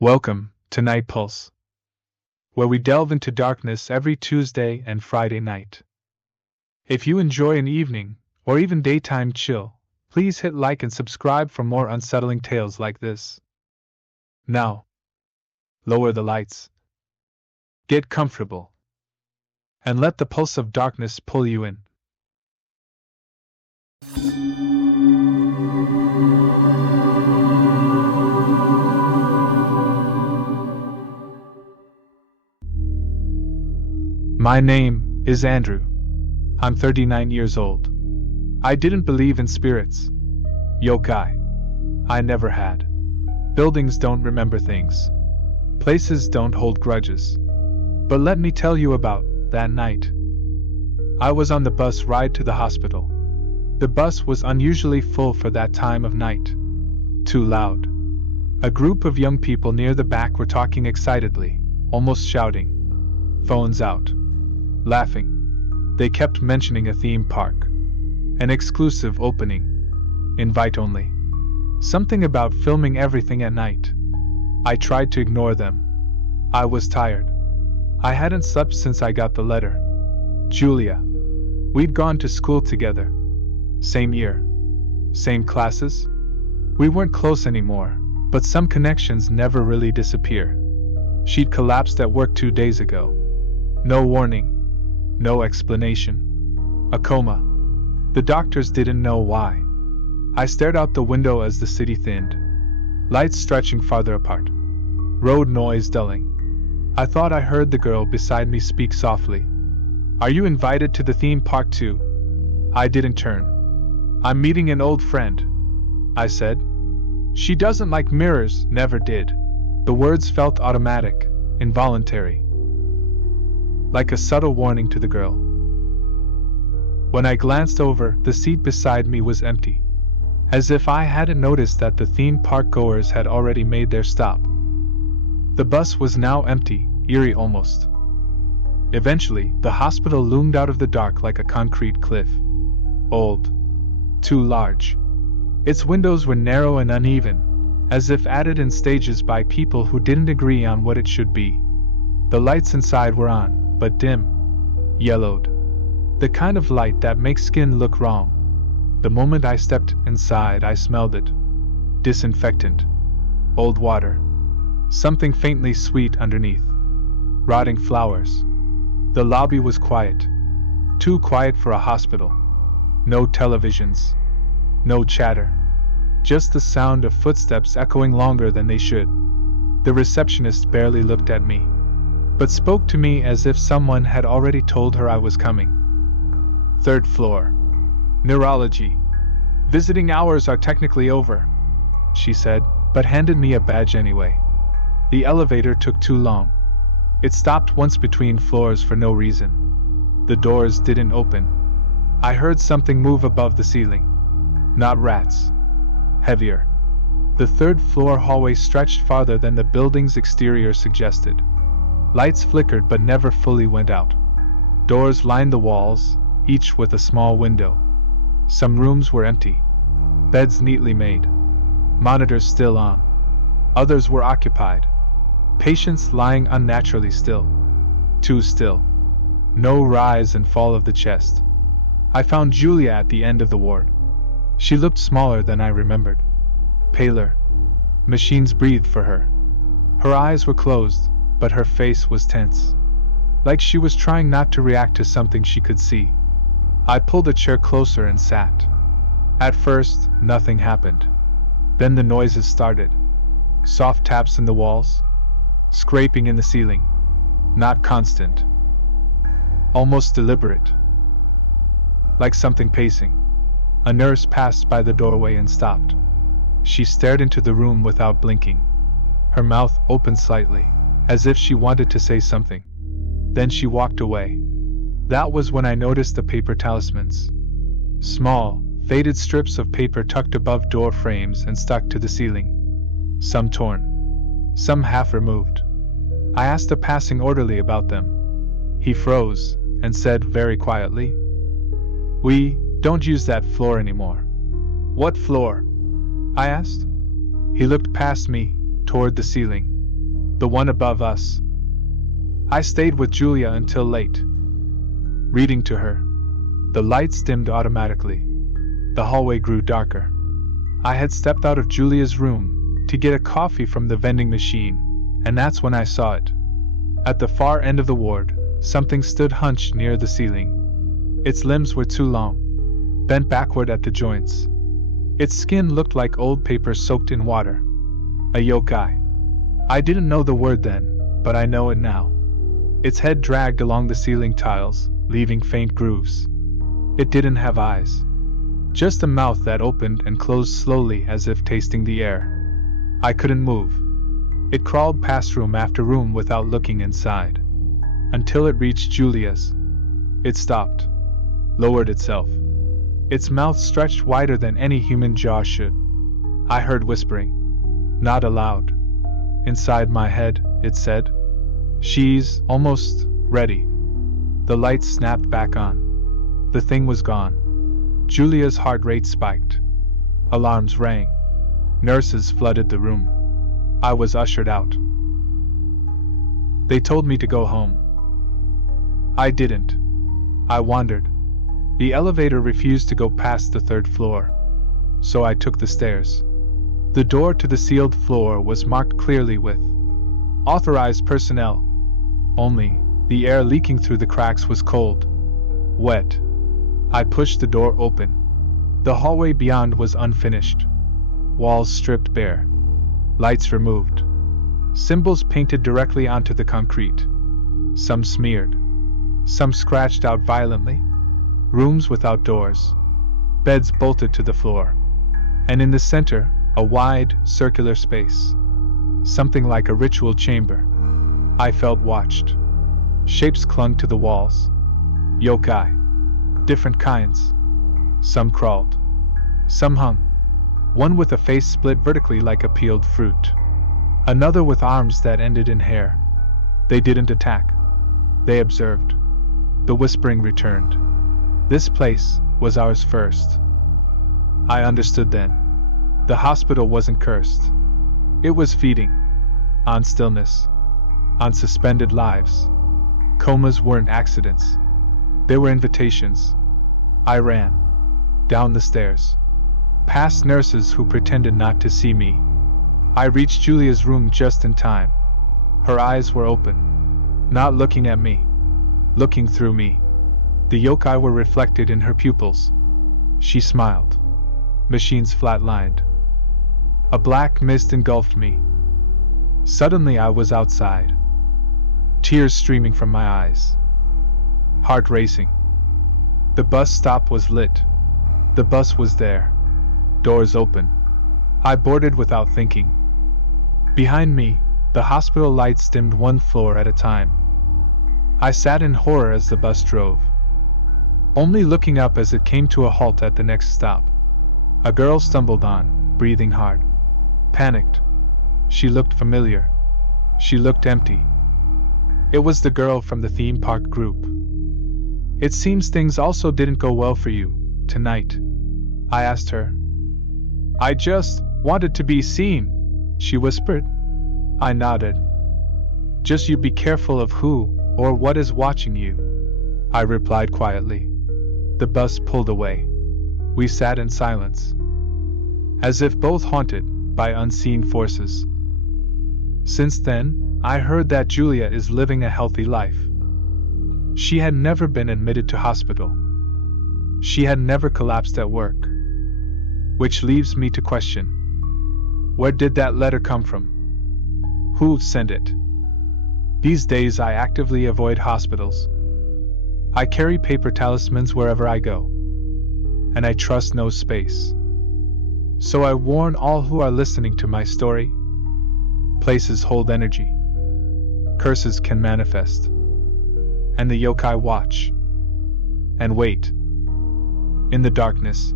Welcome to NightPulse, where we delve into darkness every Tuesday and Friday night. If you enjoy an evening, or even daytime chill, please hit like and subscribe for more unsettling tales like this. Now, lower the lights, get comfortable, and let the pulse of darkness pull you in. My name is Andrew. I'm 39 years old. I didn't believe in spirits. Yokai. I never had. Buildings don't remember things. Places don't hold grudges. But let me tell you about that night. I was on the bus ride to the hospital. The bus was unusually full for that time of night. Too loud. A group of young people near the back were talking excitedly, almost shouting. Phones out. Laughing. They kept mentioning a theme park. An exclusive opening. Invite only. Something about filming everything at night. I tried to ignore them. I was tired. I hadn't slept since I got the letter. Julia. We'd gone to school together. Same year. Same classes. We weren't close anymore, but some connections never really disappear. She'd collapsed at work 2 days ago. No warning. No explanation. A coma. The doctors didn't know why. I stared out the window as the city thinned. Lights stretching farther apart. Road noise dulling. I thought I heard the girl beside me speak softly. Are you invited to the theme park too? I didn't turn. I'm meeting an old friend, I said. She doesn't like mirrors, never did. The words felt automatic, involuntary. Like a subtle warning to the girl. When I glanced over, the seat beside me was empty. As if I hadn't noticed that the theme park goers had already made their stop. The bus was now empty, eerie almost. Eventually, the hospital loomed out of the dark like a concrete cliff. Old. Too large. Its windows were narrow and uneven, as if added in stages by people who didn't agree on what it should be. The lights inside were on, but dim. Yellowed. The kind of light that makes skin look wrong. The moment I stepped inside, I smelled it. Disinfectant. Old water. Something faintly sweet underneath. Rotting flowers. The lobby was quiet. Too quiet for a hospital. No televisions. No chatter. Just the sound of footsteps echoing longer than they should. The receptionist barely looked at me, but spoke to me as if someone had already told her I was coming. 3rd floor. Neurology. Visiting hours are technically over, she said, but handed me a badge anyway. The elevator took too long. It stopped once between floors for no reason. The doors didn't open. I heard something move above the ceiling. Not rats. Heavier. The 3rd floor hallway stretched farther than the building's exterior suggested. Lights flickered but never fully went out. Doors lined the walls, each with a small window. Some rooms were empty. Beds neatly made. Monitors still on. Others were occupied. Patients lying unnaturally still. Too still. No rise and fall of the chest. I found Julia at the end of the ward. She looked smaller than I remembered. Paler. Machines breathed for her. Her eyes were closed, but her face was tense. Like she was trying not to react to something she could see. I pulled a chair closer and sat. At first, nothing happened. Then the noises started. Soft taps in the walls. Scraping in the ceiling. Not constant. Almost deliberate. Like something pacing. A nurse passed by the doorway and stopped. She stared into the room without blinking. Her mouth opened slightly, as if she wanted to say something. Then she walked away. That was when I noticed the paper talismans. Small, faded strips of paper tucked above door frames and stuck to the ceiling. Some torn. Some half removed. I asked a passing orderly about them. He froze and said very quietly, "We don't use that floor anymore." "What floor?" I asked. He looked past me, toward the ceiling. The one above us. I stayed with Julia until late, reading to her. The lights dimmed automatically. The hallway grew darker. I had stepped out of Julia's room to get a coffee from the vending machine, and that's when I saw it. At the far end of the ward, something stood hunched near the ceiling. Its limbs were too long, bent backward at the joints. Its skin looked like old paper soaked in water. A yokai. I didn't know the word then, but I know it now. Its head dragged along the ceiling tiles, leaving faint grooves. It didn't have eyes. Just a mouth that opened and closed slowly as if tasting the air. I couldn't move. It crawled past room after room without looking inside. Until it reached Julia's. It stopped. Lowered itself. Its mouth stretched wider than any human jaw should. I heard whispering. Not aloud. Inside my head, it said, "She's almost ready." The lights snapped back on. The thing was gone. Julia's heart rate spiked. Alarms rang. Nurses flooded the room. I was ushered out. They told me to go home. I didn't. I wandered. The elevator refused to go past the 3rd floor. So I took the stairs. The door to the sealed floor was marked clearly with "Authorized personnel." Only, the air leaking through the cracks was cold. Wet. I pushed the door open. The hallway beyond was unfinished. Walls stripped bare. Lights removed. Symbols painted directly onto the concrete. Some smeared. Some scratched out violently. Rooms without doors. Beds bolted to the floor. And in the center, a wide, circular space. Something like a ritual chamber. I felt watched. Shapes clung to the walls. Yokai. Different kinds. Some crawled. Some hung. One with a face split vertically like a peeled fruit. Another with arms that ended in hair. They didn't attack. They observed. The whispering returned. This place was ours first. I understood then. The hospital wasn't cursed. It was feeding. On stillness. On suspended lives. Comas weren't accidents. They were invitations. I ran. Down the stairs. Past nurses who pretended not to see me. I reached Julia's room just in time. Her eyes were open. Not looking at me. Looking through me. The yokai were reflected in her pupils. She smiled. Machines flatlined. A black mist engulfed me. Suddenly I was outside. Tears streaming from my eyes. Heart racing. The bus stop was lit. The bus was there. Doors open. I boarded without thinking. Behind me, the hospital lights dimmed 1 floor at a time. I sat in horror as the bus drove. Only looking up as it came to a halt at the next stop. A girl stumbled on, breathing hard. Panicked. She looked familiar. She looked empty. It was the girl from the theme park group. "It seems things also didn't go well for you, tonight," I asked her. "I just wanted to be seen," she whispered. I nodded. "Just you be careful of who or what is watching you," I replied quietly. The bus pulled away. We sat in silence, as if both haunted by unseen forces. Since then, I heard that Julia is living a healthy life. She had never been admitted to hospital. She had never collapsed at work. Which leaves me to question, where did that letter come from? Who sent it? These days I actively avoid hospitals. I carry paper talismans wherever I go. And I trust no space. So I warn all who are listening to my story. Places hold energy. Curses can manifest. And the yokai watch. And wait. In the darkness,